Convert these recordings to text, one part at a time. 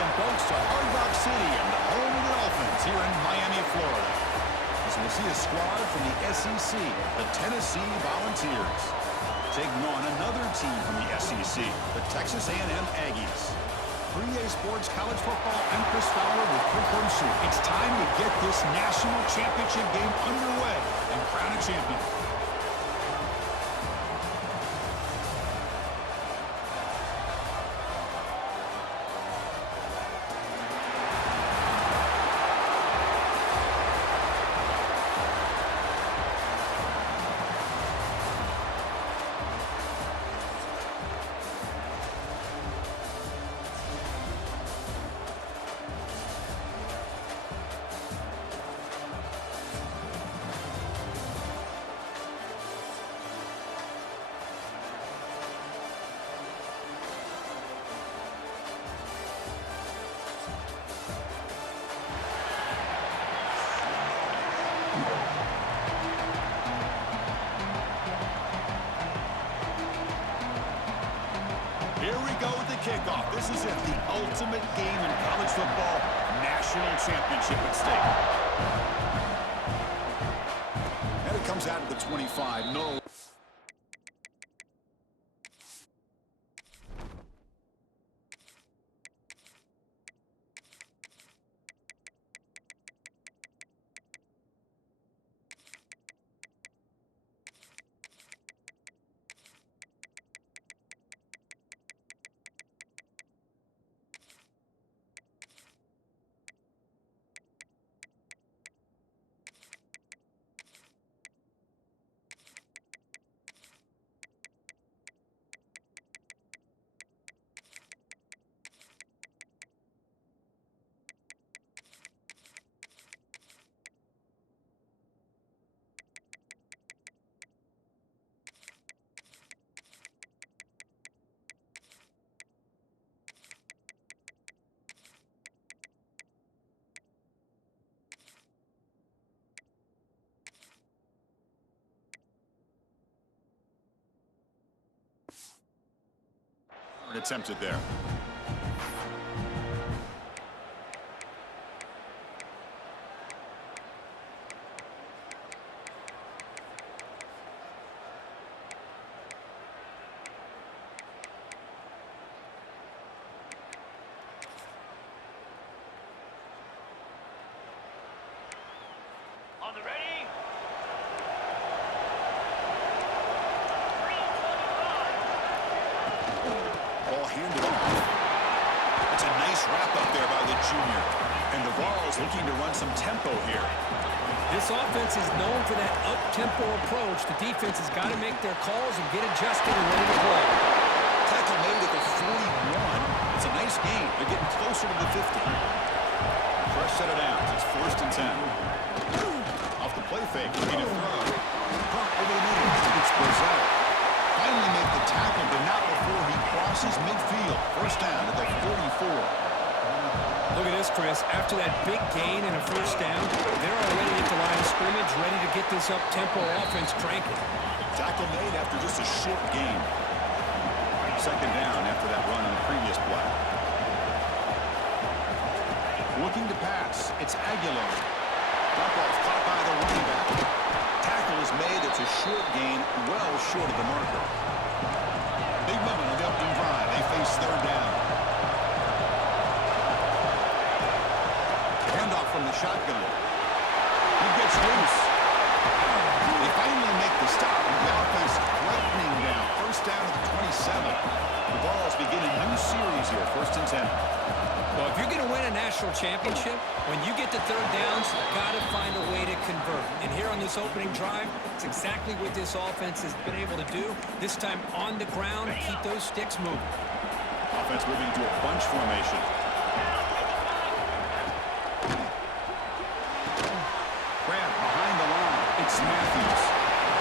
welcome folks to Hard Rock City and the home of the Dolphins here in Miami, Florida. As we'll see a squad from the SEC, the Tennessee Volunteers, taking on another team from the SEC, the Texas A&M Aggies. 3A Sports College Football, I'm Chris Fowler with Quick Home Soup. It's time to get this national championship game underway and crown a champion. Here we go with the kickoff. This is it, the ultimate game in college football, national championship at stake. And it comes out of the 25. No. Attempted there. On the ready. Handed off. It's a nice wrap up there by the junior. And the Vols looking to run some tempo here. This offense is known for that up-tempo approach. The defense has got to make their calls and get adjusted and ready to play. Tackle made at the 41. It's a nice gain. They're getting closer to the 50. Fresh set of downs. It's 1st and 10. Off the play fake. Looking to throw. Pump over the middle. It's Brazil. Finally make the tackle, but not before he crosses midfield. 1st down at the 44. Look at this, Chris. After that big gain and a 1st down, they're already at the line of scrimmage, ready to get this up-tempo offense cranking. Tackle made after just a short gain. 2nd down after that run on the previous play. Looking to pass. It's Aguilar. Drop-off caught by the running back. Tackle is made. It's a short gain, well short of the marker. Big moment on the opening drive. They face 3rd down. Handoff from the shotgun. He gets loose. They finally make the stop. The offense lightning down. 1st down at the 27. The Vols begin a new series here. 1st and 10. Well, if you're going to win a national championship, when you get to 3rd downs, you've got to find a way to convert. And here on this opening drive, it's exactly what this offense has been able to do. This time on the ground, keep those sticks moving. Offense moving to a bunch formation. Grab behind the line. It's Matthews.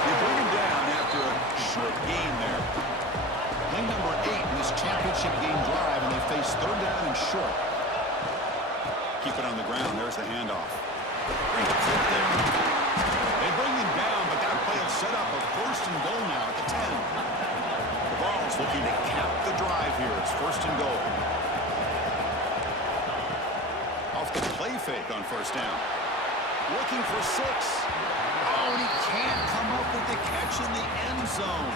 They bring him down after a short gain there. Play number 8 in this championship game drive, and they face 3rd down and short. Keep it on the ground. There's the handoff. Great flip there. They bring him down, but that play will set up a 1st and goal now at the 10. The Vols looking to cap the drive here. It's 1st and goal. fake on first down. Looking for 6. Oh, and he can't come up with the catch in the end zone.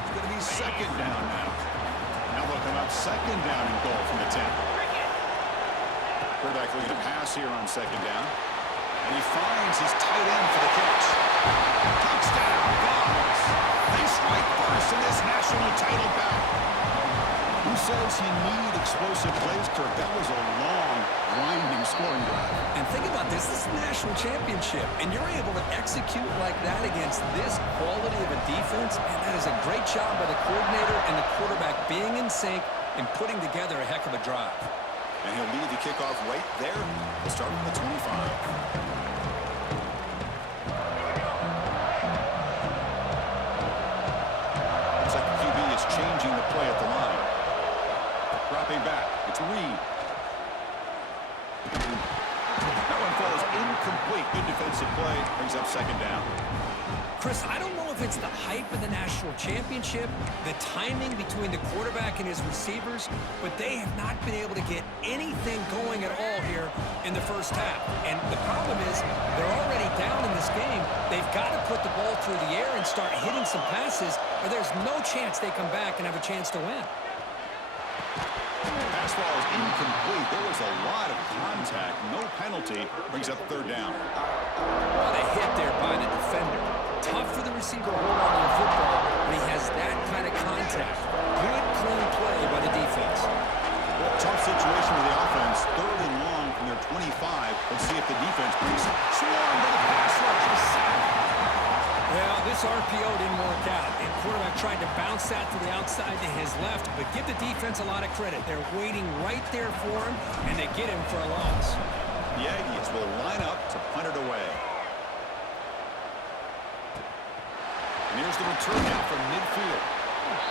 It's going to be second down now. Now they'll come up second down and goal from the 10. Quarterback looking to pass here on second down. And he finds his tight end for the catch. Touchdown, Vols. They strike first in this national title bout. Who says he needed explosive plays, Kirk? That was a long, grinding scoring drive. And think about this. This is the national championship, and you're able to execute like that against this quality of a defense, and that is a great job by the coordinator and the quarterback being in sync and putting together a heck of a drive. And he'll lead the kickoff right there. We'll start from the 25. Changing the play at the line. Dropping back. It's Reed. That one falls incomplete. Good defensive play. Brings up second down. Chris, I don't know if it's the hype of the national championship, the timing between the quarterback and his receivers, but they have not been able to get anything going at all here in the first half. And the problem is they're already down in this game. They've got to put the ball through the air and start hitting some passes, or there's no chance they come back and have a chance to win. Pass ball is incomplete. There was a lot of contact. No penalty. Brings up third down. What a hit there by the defender. Tough for the receiver to hold on to the football when he has that kind of contact. Good, clean play by the defense. Well, tough situation with the offense. Third and long from their 25. Let's see if the defense brings it. Swarmed by the pass rush. Is sacked. Well, this RPO didn't work out, and quarterback tried to bounce that to the outside to his left, but give the defense a lot of credit. They're waiting right there for him, and they get him for a loss. The Aggies will line up to punt it away. And here's the return now from midfield.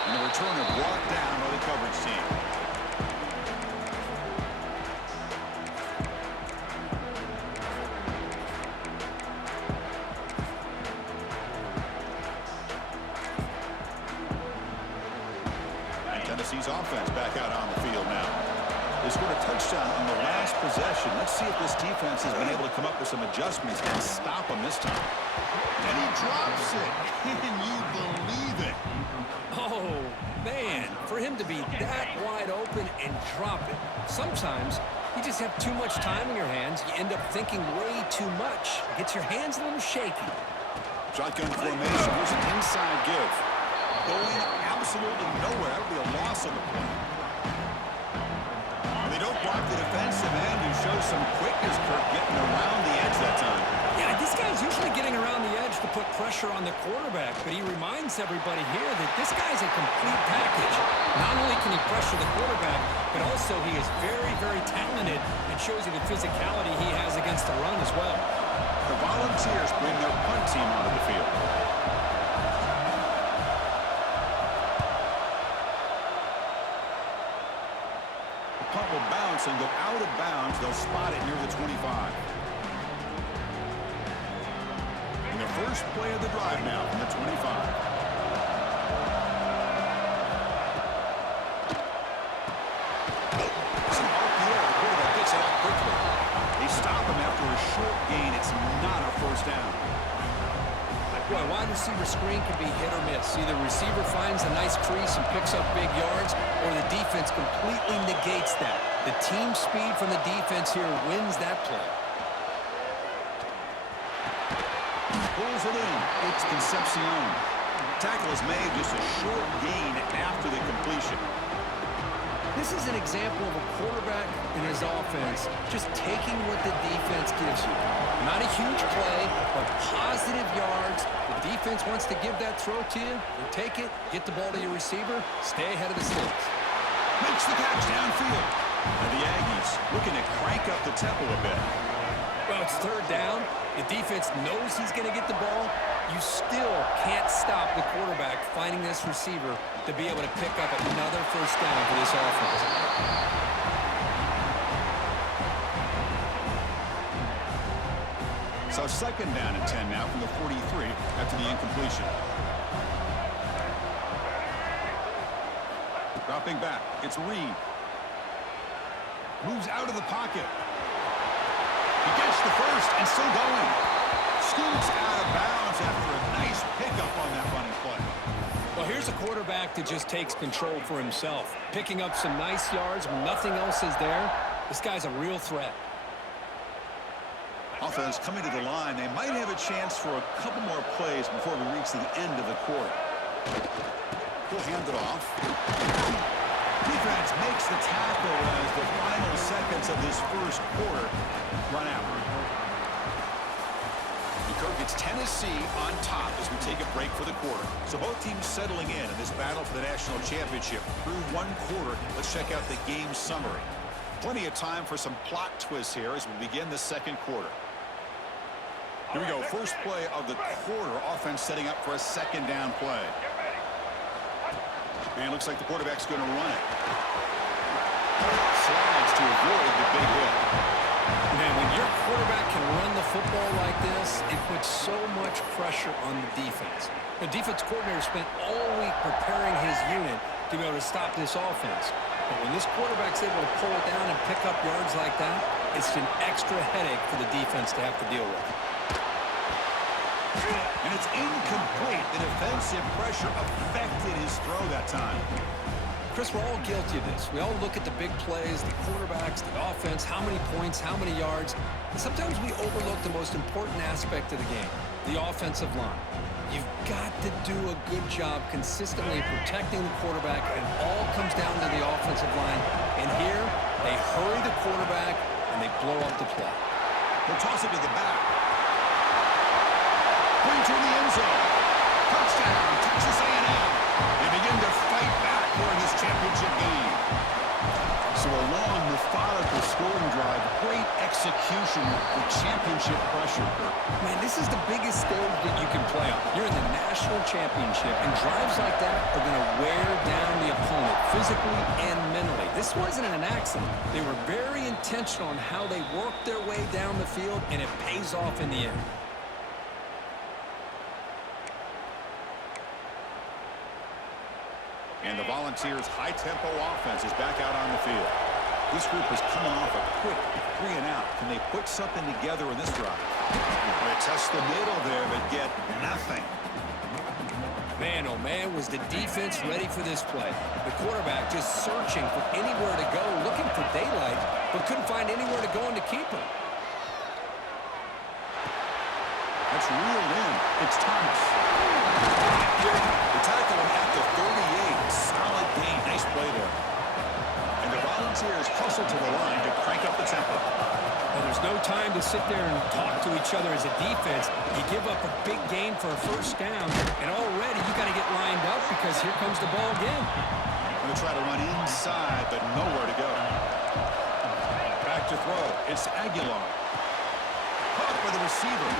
And the returner brought down by the coverage team. And Tennessee's offense back out on the field now. They scored a touchdown on the last possession. Let's see if this defense has been able to come up with some adjustments and stop them this time. And he drops it. Can you believe it? Oh, man, for him to be that wide open and drop it. Sometimes you just have too much time in your hands. You end up thinking way too much. Gets your hands a little shaky. Shotgun formation. Here's an inside give. Going absolutely nowhere. That would be a loss on the play. And they don't block the defensive end, who shows some quickness, Kirk, getting around the edge that time. Yeah, this guy's usually getting around the edge to put pressure on the quarterback, but he reminds everybody here that this guy's a complete package. Not only can he pressure the quarterback, but also he is very, very talented and shows you the physicality he has against the run as well. The Volunteers bring their punt team onto the field. The punt will bounce and go out of bounds. They'll spot it near the 25. And the first play of the drive now from the 25. Some RPO. The quarterback gets it out quickly. They stop him after a short gain. It's not a first down. Boy, wide receiver screen can be hit or miss. Either receiver finds a nice crease and picks up big yards, or the defense completely negates that. The team speed from the defense here wins that play. Pulls it in. It's Concepcion. Tackle is made, just a short gain after the completion. This is an example of a quarterback in his offense just taking what the defense gives you. Not a huge play, but positive yards. The defense wants to give that throw to you. You take it, get the ball to your receiver, stay ahead of the sticks. Makes the catch downfield. And the Aggies looking to crank up the tempo a bit. Well, it's third down. The defense knows he's going to get the ball. You still can't stop the quarterback finding this receiver to be able to pick up another first down for this offense. So second down and 10 now from the 43 after the incompletion. Dropping back, it's Reed. Moves out of the pocket. He gets the first and still going. Scoots out of bounds after a nice pickup on that running play. Well, here's a quarterback that just takes control for himself, picking up some nice yards when nothing else is there. This guy's a real threat. Offense coming to the line. They might have a chance for a couple more plays before we reach the end of the quarter. He'll hand it off. Defense makes the tackle as the final seconds of this first quarter run out. Kirk, it's Tennessee on top as we take a break for the quarter. So both teams settling in this battle for the national championship through one quarter. Let's check out the game summary. Plenty of time for some plot twists here as we begin the second quarter. Here we go. First play of the quarter. Offense setting up for a second down play. And it looks like the quarterback's going to run it. Slides to avoid the big hit. Man, when your quarterback can run the football like this, it puts so much pressure on the defense. The defense coordinator spent all week preparing his unit to be able to stop this offense. But when this quarterback's able to pull it down and pick up yards like that, it's an extra headache for the defense to have to deal with. And it's incomplete. The defensive pressure affected his throw that time. Chris, we're all guilty of this. We all look at the big plays, the quarterbacks, the offense, how many points, how many yards. And sometimes we overlook the most important aspect of the game, the offensive line. You've got to do a good job consistently protecting the quarterback, and it all comes down to the offensive line. And here, they hurry the quarterback, and they blow up the play. They'll toss it to the back. Point to the end zone. Touchdown, Texas A&M. They begin to fight back here in this championship game. So a long, methodical scoring drive. Great execution with championship pressure. Man, this is the biggest stage that you can play on. You're in the national championship, and drives like that are going to wear down the opponent physically and mentally. This wasn't an accident. They were very intentional on how they worked their way down the field, and it pays off in the end. And the Volunteers' high-tempo offense is back out on the field. This group is coming off a quick 3-and-out. Can they put something together in this drive? They test the middle there, but get nothing. Man, oh man, was the defense ready for this play. The quarterback just searching for anywhere to go, looking for daylight, but couldn't find anywhere to go and to keep him. That's reeled in. It's Thomas. The tackle him at the 38. Solid gain. Nice play there. And the Volunteers hustle to the line to crank up the tempo. Well, there's no time to sit there and talk to each other as a defense. You give up a big gain for a first down, and already you got to get lined up because here comes the ball again. Going to try to run inside, but nowhere to go. Back to throw. It's Aguilar. Caught by the receiver.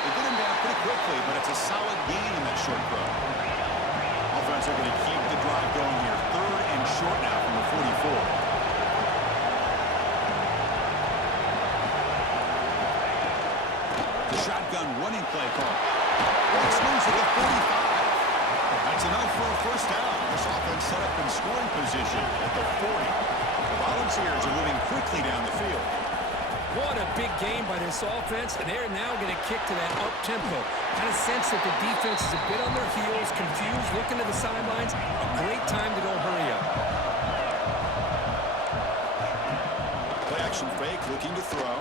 They get him down pretty quickly, but it's a solid gain in that short throw. Offense are going to keep the drive going here. 3rd and short now from the 44. The shotgun running play call. It's loose at the 45. That's enough for a first down. This offense set up in scoring position at the 40. The Volunteers are moving quickly down the field. What a big game by this offense, and they're now going to kick to that up-tempo. Kind of sense that the defense is a bit on their heels, confused, looking to the sidelines. A great time to go hurry up. Play-action fake, looking to throw.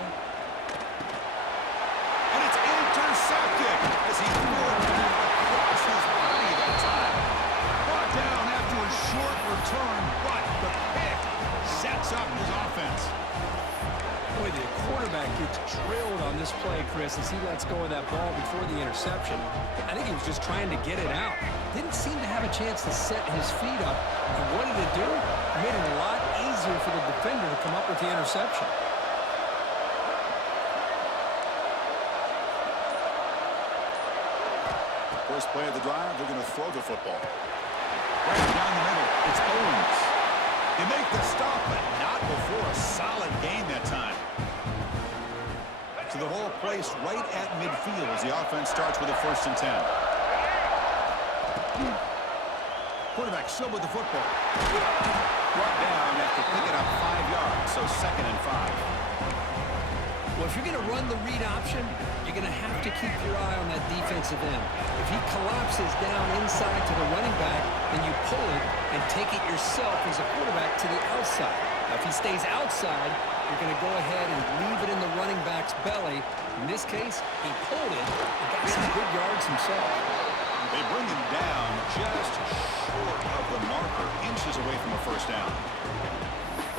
And it's intercepted as he threw it back across his body that time. Brought down after a short return, but the pick sets up his offense. Boy, the quarterback gets drilled on this play, Chris, as he lets go of that ball before the interception. I think he was just trying to get it out. Didn't seem to have a chance to set his feet up. And what did it do? It made it a lot easier for the defender to come up with the interception. First play of the drive, they're going to throw the football. Right down the middle, it's Owens. They make the stop, but not before a solid gain that time. So the ball placed right at midfield as the offense starts with a 1st and 10. Quarterback still with the football. Brought down after picking up 5 yards, so 2nd and 5. Well, if you're going to run the read option, you're going to have to keep your eye on that defensive end. If he collapses down inside to the running back, then you pull it and take it yourself as a quarterback to the outside. Now, if he stays outside, you're going to go ahead and leave it in the running back's belly. In this case, he pulled it and got some good yards himself. They bring him down just short of the marker, inches away from a first down.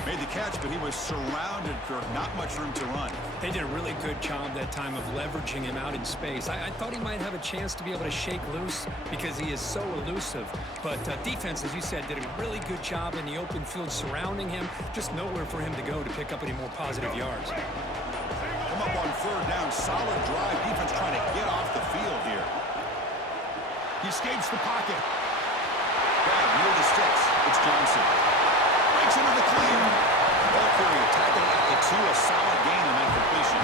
Made the catch, but he was surrounded for not much room to run. They did a really good job that time of leveraging him out in space. I thought he might have a chance to be able to shake loose because he is so elusive. But defense, as you said, did a really good job in the open field surrounding him. Just nowhere for him to go to pick up any more positive yards. Come up on third down, solid drive. Defense trying to get off the field here. He escapes the pocket. Grab near the sticks. It's Johnson. Breaks into the clear. Ball carrier tackled at the 2. A solid gain on that completion.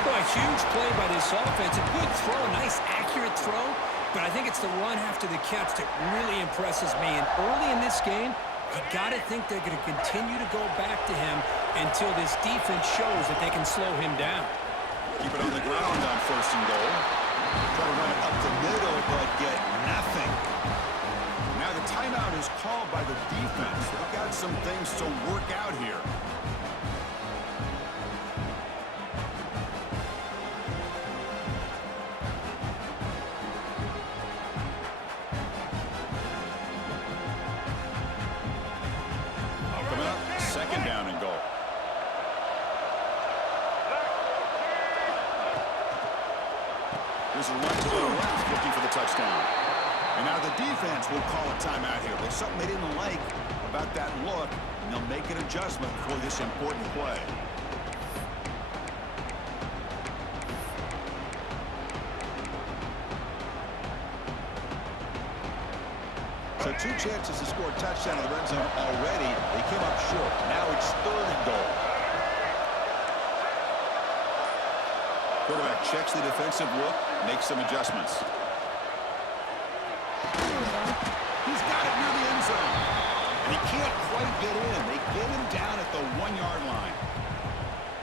Well, a huge play by this offense. A good throw, a nice accurate throw. But I think it's the run after the catch that really impresses me. And early in this game, you got to think they're going to continue to go back to him until this defense shows that they can slow him down. Keep it on the ground on first and goal. Try to run it up the middle, but get nothing. Now the timeout is called by the defense. They've got some things to work out here. Coming up, second down and goal. There's a run to the left, looking for the touchdown. And now the defense will call a timeout here. There's something they didn't like about that look, and they'll make an adjustment for this important play. So 2 chances to score a touchdown in the red zone already. They came up short. Now it's third and goal. Quarterback checks the defensive look, makes some adjustments. He's got it near the end zone. And he can't quite get in. They get him down at the 1-yard line.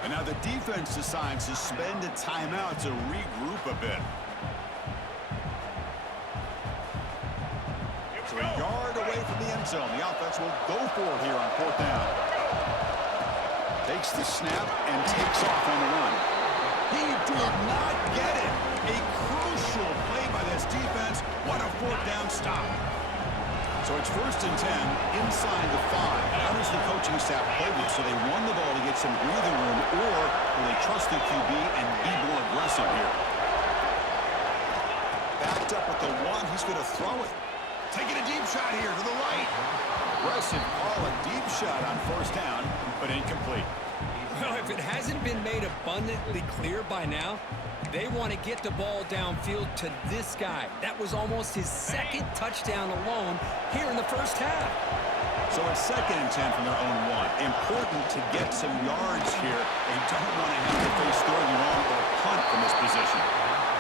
And now the defense decides to spend a timeout to regroup a bit. So a yard away from the end zone. The offense will go for it here on fourth down. Takes the snap and takes off on the run. He did not get it. A crucial play by this defense. What a fourth down stop. So it's first and 10 inside the 5. How does the coaching staff play this? So they run the ball to get some breathing room, or will they trust the QB and be more aggressive here? Backed up with the 1. He's going to throw it. Taking a deep shot here to the right. Aggressive call, a deep shot on first down, but incomplete. Well, if it hasn't been made abundantly clear by now, they want to get the ball downfield to this guy. That was almost his second touchdown alone here in the first half. So it's second and 10 from their own 1. Important to get some yards here. They don't want to have to face third and long or punt from this position.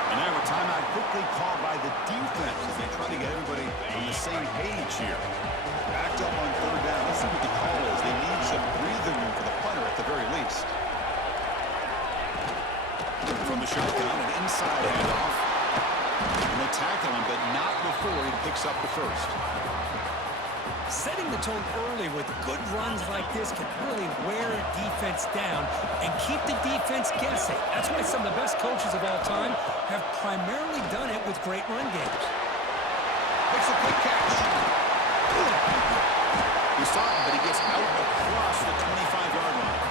And now a timeout quickly called by the defense as they try to get everybody on the same page here. Backed up on third down. Let's see what the call is. They need some breathing room for the punter at the very least. From the shotgun, an inside handoff. And they tackle him, but not before he picks up the first. Setting the tone early with good runs like this can really wear a defense down and keep the defense guessing. That's why some of the best coaches of all time have primarily done it with great run games. Makes a quick catch. He saw him, but he gets out across the 25-yard line.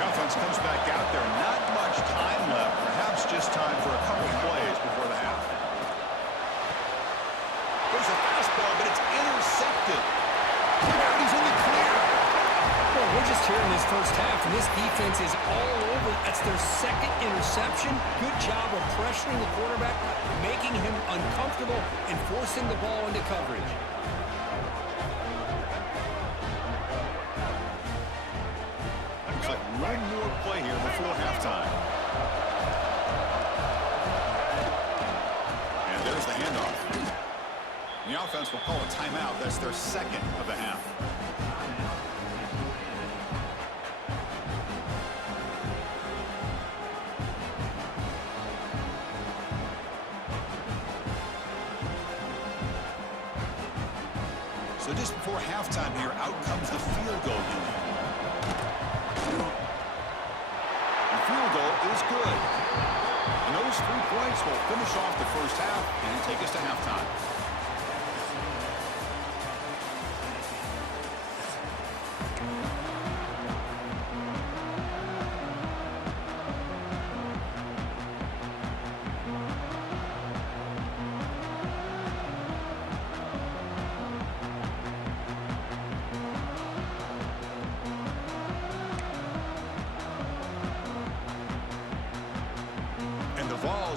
The offense comes back out there. Not much time left. Perhaps just time for a couple plays before the half. There's a fastball, but it's intercepted. Now he's in the clear. Well, we're just here in this first half, and this defense is all over. That's their second interception. Good job of pressuring the quarterback, making him uncomfortable, and forcing the ball into coverage. Looks like one more play here before halftime. And there's the handoff. The offense will call a timeout. That's their second of the half. So just before halftime here, out comes the field goal unit. The field goal is good. And those 3 points will finish off the first half and take us to halftime.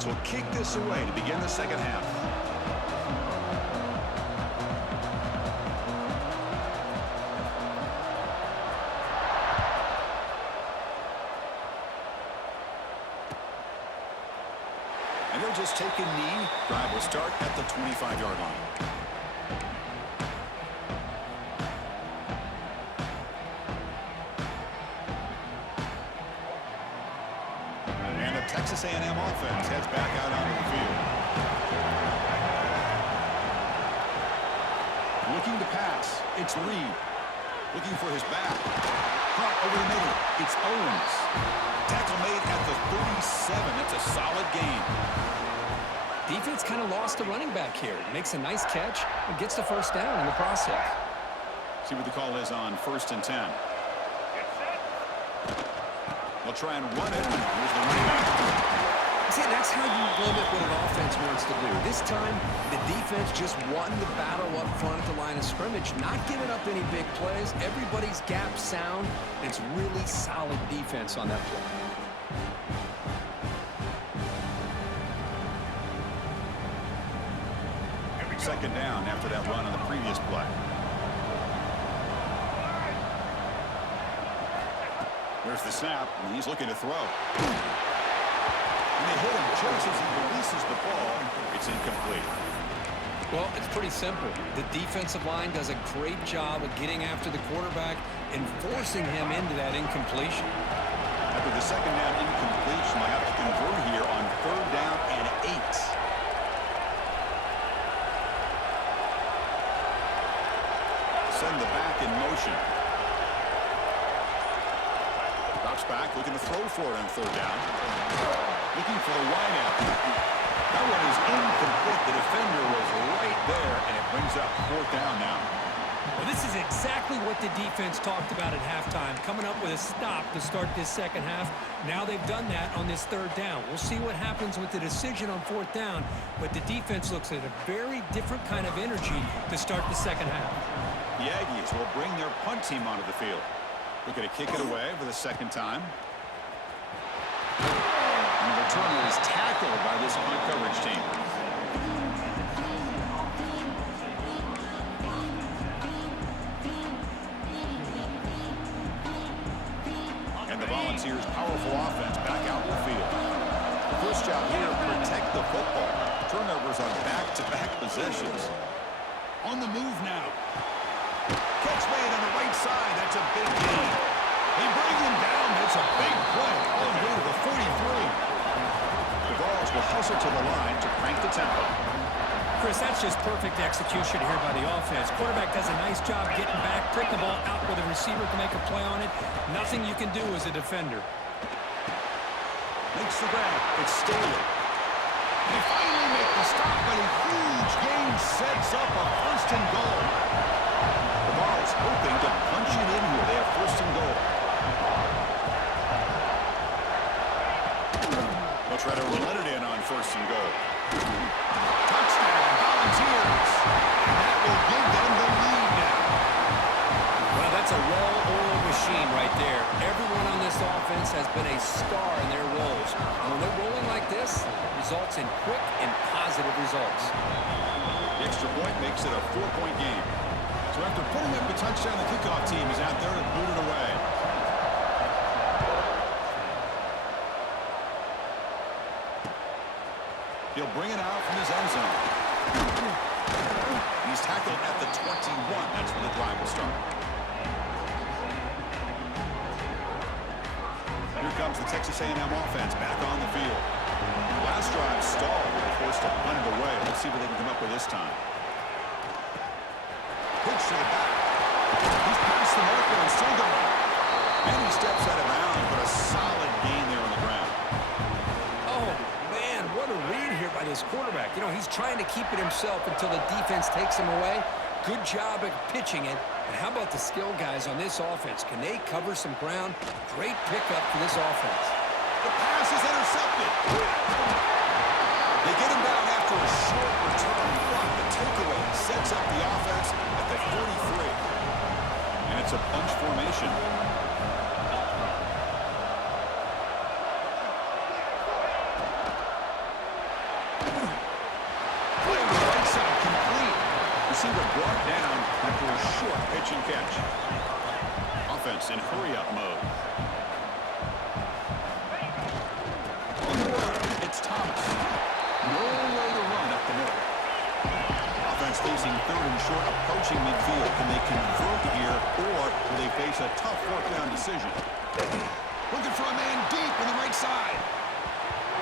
Will kick this away to begin the second half. And they'll just take a knee. Drive will start at the 25-yard line. Texas A&M offense heads back out onto the field. Looking to pass. It's Reed. Looking for his back. Caught over the middle. It's Owens. Tackle made at the 37. That's a solid gain. Defense kind of lost the running back here. Makes a nice catch and gets the first down in the process. See what the call is on 1st and 10. They'll try and run it. Here's the running back. See, that's how you limit what an offense wants to do. This time, the defense just won the battle up front at the line of scrimmage, not giving up any big plays. Everybody's gap sound. It's really solid defense on that play. Second down after that run on the previous play. There's the snap, and he's looking to throw. And they hit him just as he releases the ball. It's incomplete. Well, it's pretty simple. The defensive line does a great job of getting after the quarterback and forcing him into that incompletion. After the second down incompletion, I have to convert here on 3rd down and 8. Send the back in motion. Drops back, looking to throw for it on 3rd down. Looking for the wide out. That one is incomplete. The defender was right there, and it brings up 4th down now. Well, this is exactly what the defense talked about at halftime, coming up with a stop to start this second half. Now they've done that on this 3rd down. We'll see what happens with the decision on 4th down, but the defense looks at a very different kind of energy to start the second half. The Aggies will bring their punt team onto the field. Looking to kick it away for the second time. And the returner is tackled by this punt coverage team. And the Volunteers' powerful offense back out in the field. The first job here, protect the football. Turnovers on back-to-back possessions. On the move now. Catch made on the right side. That's a big gain. They bring him down. That's a big play. All the way to the 43. The Vols will hustle to the line to crank the tempo. Chris, that's just perfect execution here by the offense. Quarterback does a nice job getting back, putting the ball out where the receiver can make a play on it. Nothing you can do as a defender. Makes the grab. It's Staley. They finally make the stop, but a huge gain sets up a 1st and goal. The Vols hoping to punch it in here. They have 1st and goal. They'll try to let it in on 1st and goal. Touchdown, Volunteers. And that will give them the lead now. Well, that's a well-oiled machine right there. Everyone on this offense has been a star in their roles. And when they're rolling like this, it results in quick and positive results. The extra point makes it a 4-point game. So after putting up the touchdown, the kickoff team is out there to boot it away. He'll bring it out from his end zone. He's tackled at the 21. That's when the drive will start. Here comes the Texas A&M offense back on the field. Last drive stalled. They're forced to punt it away. Let's see what they can come up with this time. Pitch to the back. He's past the marker and still going. And he steps out of bounds, but a solid gain there on the ground. Oh, man, what a read here by this quarterback. You know, he's trying to keep it himself until the defense takes him away. Good job at pitching it. And how about the skill guys on this offense? Can they cover some ground? Great pickup for this offense. The pass is intercepted. They get him down after a short return, but the takeaway sets up the offense at the 43. And it's a bunch formation. Playing the right side complete. Receiver brought down after a short pitch and catch. Offense in hurry-up mode. It's Thomas. No way to run up the middle. Offense facing third and short, approaching midfield. Can they convert here, or will they face a tough fourth down decision? Looking for a man deep on the right side.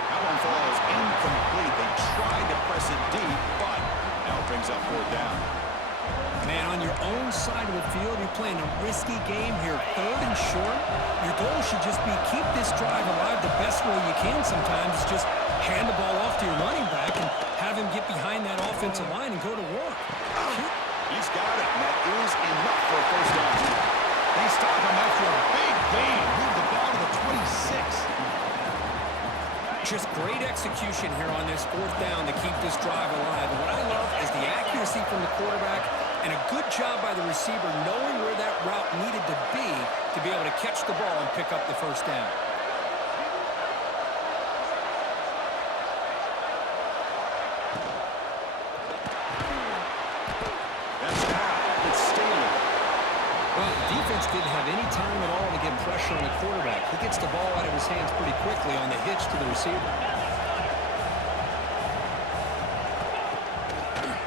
That one falls incomplete. They tried to press it deep, but now it brings up fourth down. Man, on your own side of the field, you're playing a risky game here. Third and short, your goal should just be keep this drive alive the best way you can sometimes. Is just hand the ball off to your running back and have him get behind that offensive line and go to work. He's got it, and that is enough for a first down. They stop him after a big gain. Move the ball to the 26. Just great execution here on this fourth down to keep this drive alive. And what I love is the accuracy from the quarterback and a good job by the receiver knowing where that route needed to be able to catch the ball and pick up the first down. That's now. It's Staley. Well, the defense didn't have any time at all to get pressure on the quarterback. He gets the ball out of his hands pretty quickly on the hitch to the receiver.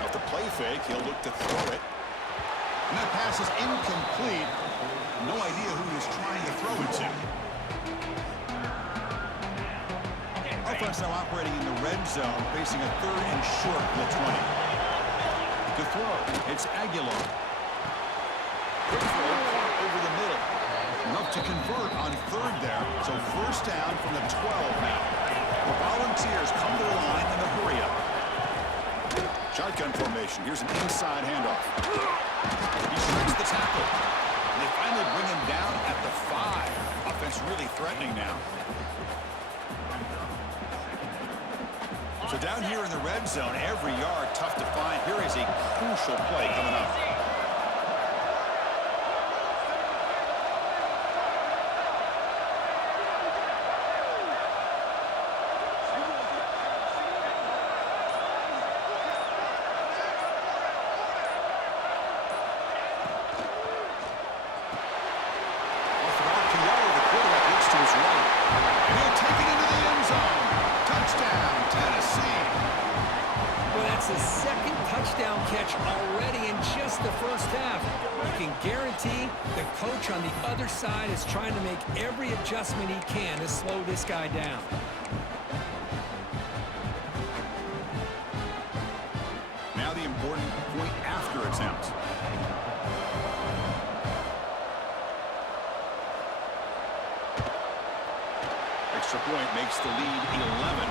Off the play fake, he'll look to throw it. And that pass is incomplete. No idea who he's trying to throw it to. Offense now operating in the red zone, facing a third and short from the 20. To throw, it's Aguilar. Quick throw over the middle. Enough to convert on third there. So first down from the 12 now. The Volunteers come to the line in the hurry-up. Shotgun formation. Here's an inside handoff. He strikes the tackle. And they finally bring him down at the 5. Offense really threatening now. So down here in the red zone, every yard tough to find. Here is a crucial play coming up. That's his second touchdown catch already in just the first half. You can guarantee the coach on the other side is trying to make every adjustment he can to slow this guy down. Now the important point after attempt. Extra point makes the lead 11.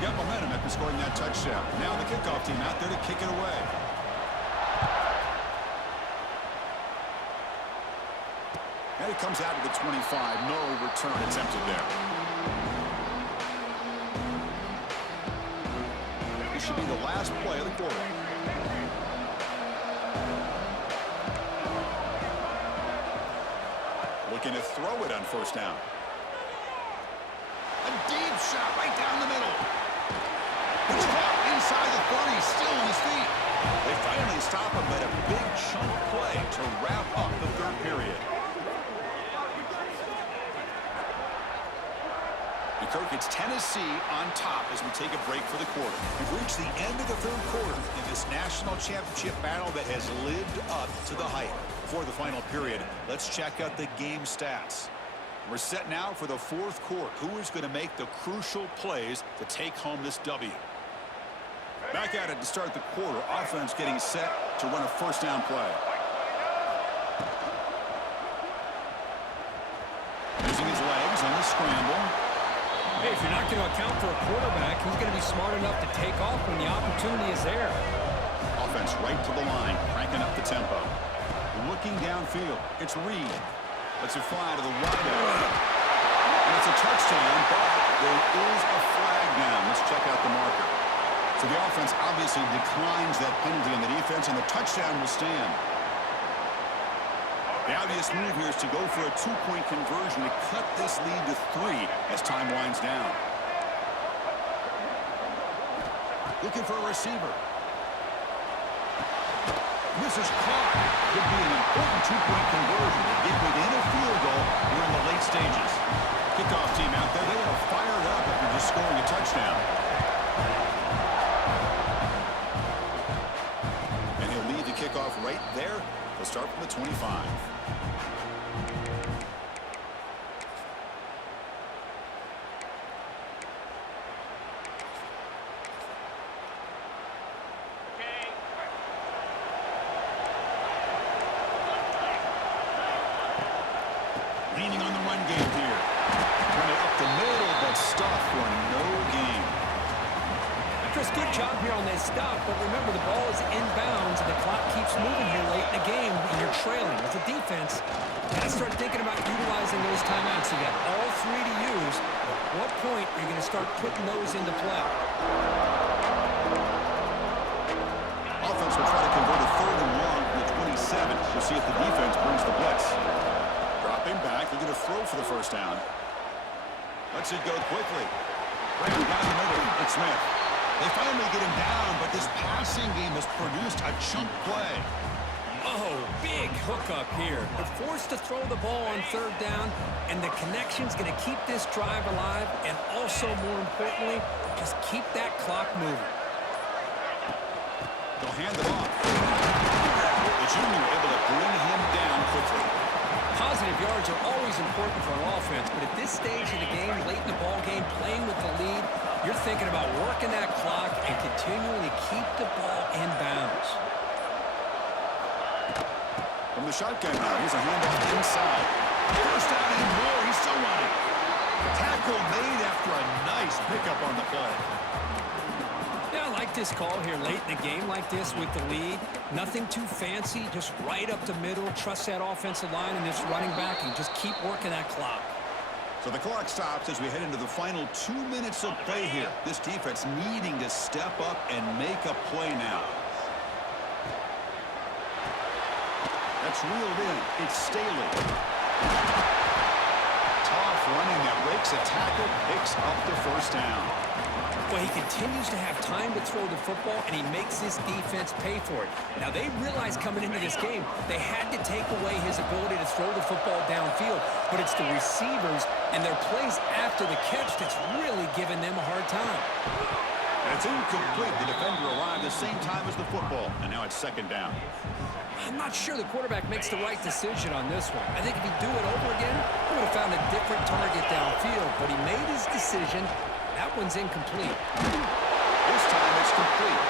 Got momentum after scoring that touchdown. Now the kickoff team out there to kick it away. And it comes out to the 25. No return attempted there. This should be the last play of the quarter. Looking to throw it on first down. A deep shot right down the middle. It's caught inside the 30, still on his feet. They finally stop him, but a big chunk play to wrap up the third period. And Kirk, it's Tennessee on top as we take a break for the quarter. We've reached the end of the third quarter in this national championship battle that has lived up to the hype. Before the final period, let's check out the game stats. We're set now for the fourth quarter. Who is going to make the crucial plays to take home this W? Back at it to start the quarter. Offense getting set to run a first down play. Using his legs on the scramble. Hey, if you're not going to account for a quarterback, he's going to be smart enough to take off when the opportunity is there. Offense right to the line, cranking up the tempo. Looking downfield. It's Reed. Lets it fly to the wide area. And it's a touchdown, but there is a flag down. Let's check out the marker. So the offense obviously declines that penalty on the defense, and the touchdown will stand. The obvious move here is to go for a two-point conversion to cut this lead to 3 as time winds down. Looking for a receiver. This is caught. Could be an important two-point conversion to get within a field goal here in the late stages. Kickoff team out there, they are fired up after just scoring a touchdown. And he'll lead the kickoff right there. They'll start from the 25. Leaning on the run game here. Run it up the middle, but stuff for no gain. Chris, good job here on this stop, but remember the ball is inbounds and the clock keeps moving here late in the game and you're trailing. As a defense, you got to start thinking about utilizing those timeouts. You got all 3 to use. At what point are you going to start putting those into play? Offense will try to convert a 3rd and long from the 27. We'll see if the defense brings the blitz. Dropping back, they're going to throw for the first down. Lets it go quickly. Right down the middle, it's Smith. They finally get him down, but this passing game has produced a chunk play. Oh, big hookup here. They're forced to throw the ball on 3rd down, and the connection's going to keep this drive alive, and also, more importantly, just keep that clock moving. They'll hand it off. The junior able to bring him down quickly. Positive yards are always important for an offense, but at this stage of the game, late in the ball game, playing with the lead, you're thinking about working that clock and continuing to keep the ball in bounds. From the shotgun now, here's a handoff inside. First down and more, he's still running. Tackle made after a nice pickup on the play. Yeah, I like this call here late in the game like this with the lead. Nothing too fancy, just right up the middle. Trust that offensive line and this running back and just keep working that clock. So the clock stops as we head into the final 2 minutes of play here. This defense needing to step up and make a play now. That's reeled in. It's Staley. Tough running that breaks a tackle, picks up the first down. Well, he continues to have time to throw the football, and he makes this defense pay for it. Now, they realized coming into this game they had to take away his ability to throw the football downfield, but it's the receivers and their plays after the catch that's really giving them a hard time. And it's incomplete. The defender arrived the same time as the football, and now it's 2nd down. I'm not sure the quarterback makes the right decision on this one. I think if he'd do it over again, he would have found a different target downfield, but he made his decision. That one's incomplete. This time it's complete.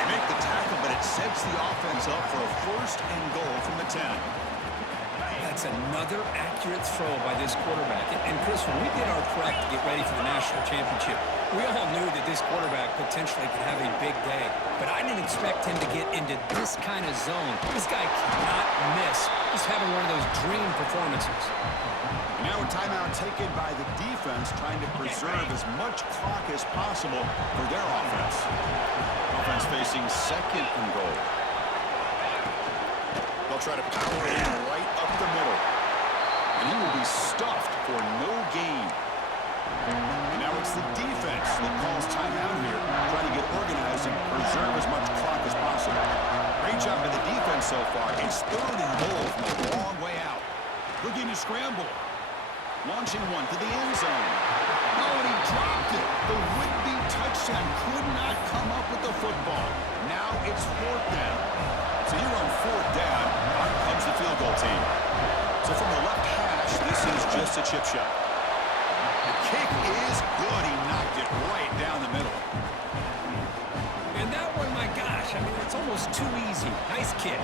They make the tackle, but it sets the offense up for a 1st and goal from the 10. That's another accurate throw by this quarterback. And Chris, when we did our prep to get ready for the national championship, we all knew that this quarterback potentially could have a big day. But I didn't expect him to get into this kind of zone. This guy cannot miss. Just having one of those dream performances. And now a timeout taken by the defense, trying to preserve as much clock as possible for their offense. Offense facing 2nd and goal. They'll try to power in right up the middle. And he will be stuffed for no gain. And now it's the defense that calls timeout here, trying to get organized and preserve as much clock as possible. Great job by the defense so far. It's 3rd and goal from a long way out. Looking to scramble. Launching one to the end zone. Oh, and he dropped it. The would-be touchdown could not come up with the football. Now it's 4th down. So here on 4th down, out comes the field goal team. So from the left hash, this is just a chip shot. The kick is good. He knocked it right down the middle. And that one, my gosh, I mean, it's almost too easy. Nice kick.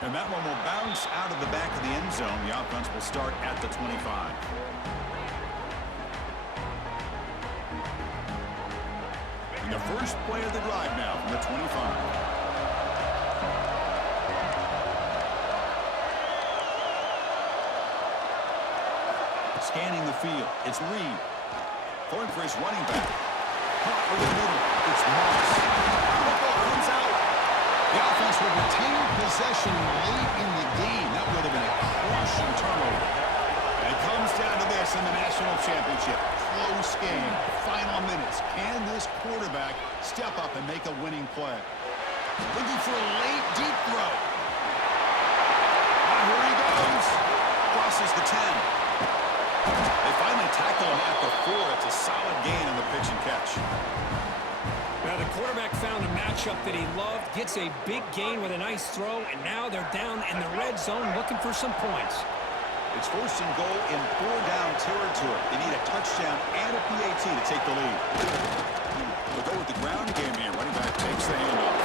And that one will bounce out of the back of the end zone. The offense will start at the 25. And the first play of the drive now from the 25. Scanning the field. It's Reed. Going for his running back. Caught over the middle. It's Moss. Football comes out. The offense will retain possession late in the game. That would have been a crushing turnover. And it comes down to this in the national championship. Close game. Final minutes. Can this quarterback step up and make a winning play? Looking for a late deep throw. And here he goes. Crosses the 10. They finally tackle him at the 4. It's a solid gain on the pitch and catch. Now the quarterback found a matchup that he loved, gets a big gain with a nice throw, and now they're down in the red zone looking for some points. It's first and goal in 4-down territory. They need a touchdown and a PAT to take the lead. They'll go with the ground game here. Running back takes the handoff.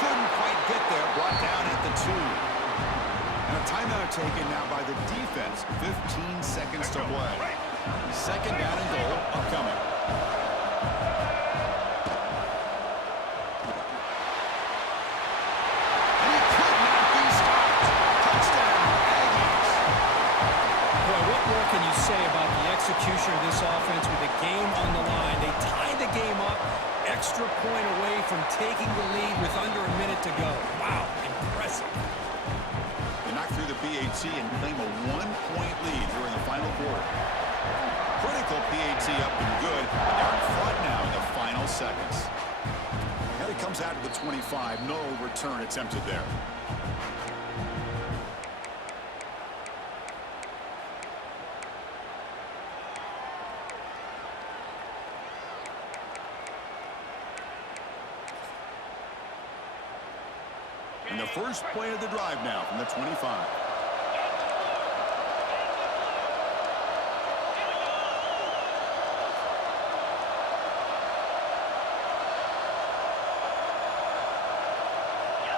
Couldn't quite get there. Brought down at the 2. And a timeout taken now by the defense. 15 seconds to play. Second down and goal upcoming. Execution of this offense with the game on the line. They tie the game up, extra point away from taking the lead with under a minute to go. Wow, impressive. They knock through the PAT and claim a 1-point lead here in the final quarter. Critical PAT up and good, but they're in front now in the final seconds. And it comes out of the 25. No return attempted there. And the first play of the drive now from the 25.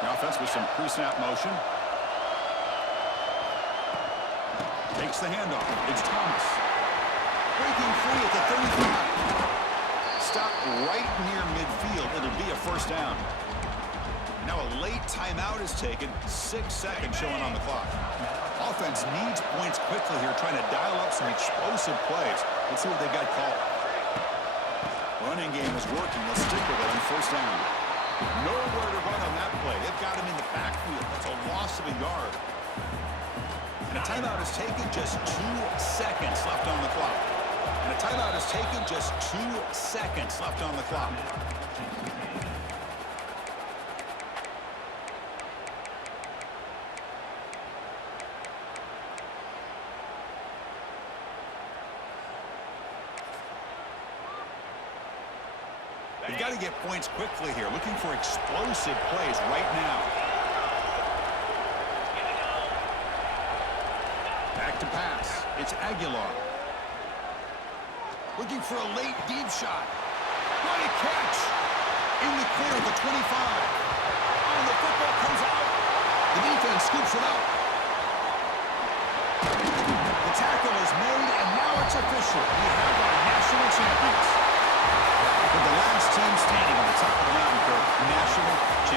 The offense with some pre-snap motion. Takes the handoff. It's Thomas. Breaking free at the 35. Stop right near midfield. It'll be a first down. Now a late timeout is taken. 6 seconds showing on the clock. Offense needs points quickly here, trying to dial up some explosive plays. Let's see what they got called. Running game is working. Let's stick with it on first down. Nowhere to run on that play. They've got him in the backfield. That's a loss of a yard. And a timeout is taken. Just 2 seconds left on the clock. And a timeout is taken. Just 2 seconds left on the clock. They've got to get points quickly here. Looking for explosive plays right now. Back to pass. It's Aguilar. Looking for a late deep shot. What a catch! In the clear at the 25. Oh, the football comes out. The defense scoops it up. The tackle is made, and now it's official. We have our national champions. With the last team standing on the top of the mountain for national championship.